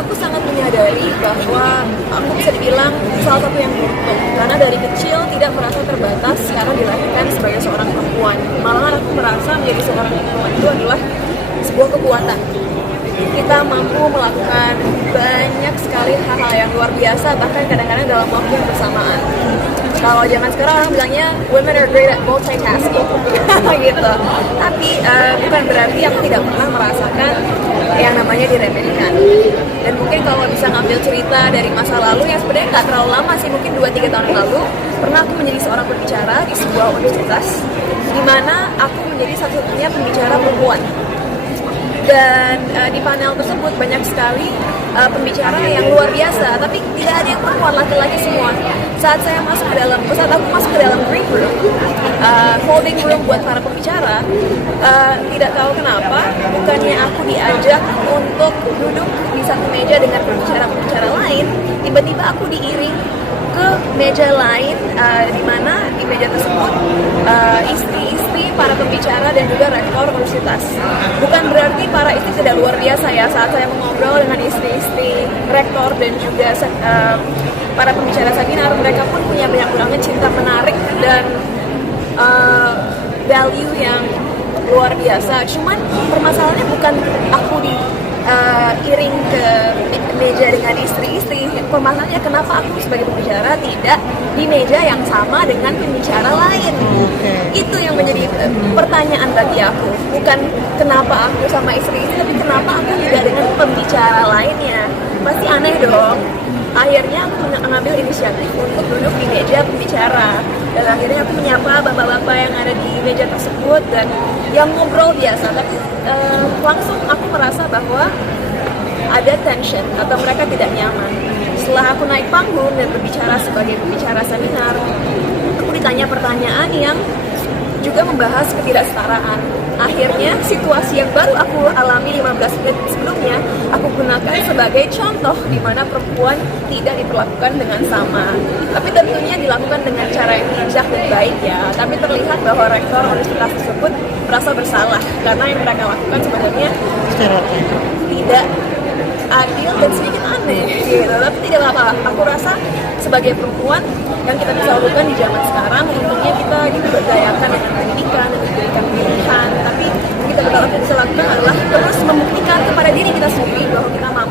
Aku sangat menyadari bahwa aku bisa dibilang salah satu yang beruntung karena dari kecil tidak merasa terbatas karena dilahirkan sebagai seorang perempuan. Malahan aku merasa menjadi seorang perempuan itu adalah sebuah kekuatan. Kita mampu melakukan banyak sekali hal-hal yang luar biasa, bahkan kadang-kadang dalam waktu yang bersamaan. Kalau zaman sekarang orang bilangnya women are great at multitasking gitu. Tapi bukan berarti aku tidak pernah merasakan yang namanya diremehkan. Dan mungkin kalau bisa ngambil cerita dari masa lalu yang sebenarnya nggak terlalu lama sih, mungkin 2-3 tahun lalu pernah aku menjadi seorang pembicara di sebuah universitas di mana aku menjadi satu-satunya pembicara perempuan. Dan di panel tersebut banyak sekali pembicara yang luar biasa, tapi tidak ada yang perempuan, laki-laki semua. Saat aku masuk ke dalam green room, holding room buat para pembicara, tidak tahu kenapa, bukannya aku diajak untuk duduk di satu meja dengan pembicara-pembicara lain, tiba-tiba aku diiring ke meja lain, di mana di meja tersebut istri-istri para pembicara dan juga rektor universitas. Bukan berarti para istri tidak luar biasa ya. Saat saya mengobrol dengan istri-istri rektor dan juga para pembicara seminar, mereka pun punya banyak banget cinta menarik dan value yang luar biasa. Cuman permasalahannya bukan aku iring ke meja dengan istri-istri. Permasalahannya kenapa aku sebagai pembicara tidak di meja yang sama dengan pembicara lain. Itu yang menjadi pertanyaan bagi aku. Bukan kenapa aku sama istri-istri, tapi kenapa aku tidak dengan pembicara lainnya. Pasti aneh dong. Akhirnya aku mengambil inisiatif untuk duduk di meja pembicara. Dan akhirnya aku menyapa bapak-bapak yang ada di meja tersebut dan yang ngobrol biasa. Tapi langsung aku merasa bahwa ada tension atau mereka tidak nyaman. Setelah aku naik panggung dan berbicara sebagai pembicara seminar, aku ditanya pertanyaan yang juga membahas ketidaksetaraan. Akhirnya situasi yang baru aku alami 15 menit sebelumnya, aku gunakan sebagai contoh di mana perempuan tidak diperlakukan dengan sama. Tapi tentunya dilakukan dengan cara yang bijak dan baik ya. Tapi terlihat bahwa rektor universitas tersebut merasa bersalah karena yang mereka lakukan sebenarnya tidak adil dan sedikit aneh gitu. Tapi tidak apa-apa. Aku rasa sebagai perempuan yang kita bisa lakukan di zaman sekarang, tentunya kita diberdayakan dengan pendidikan dan diberikan pilihan. Tapi kita betul-betul bisa lakukan adalah terus membuktikan kepada diri kita sendiri bahwa kita mampu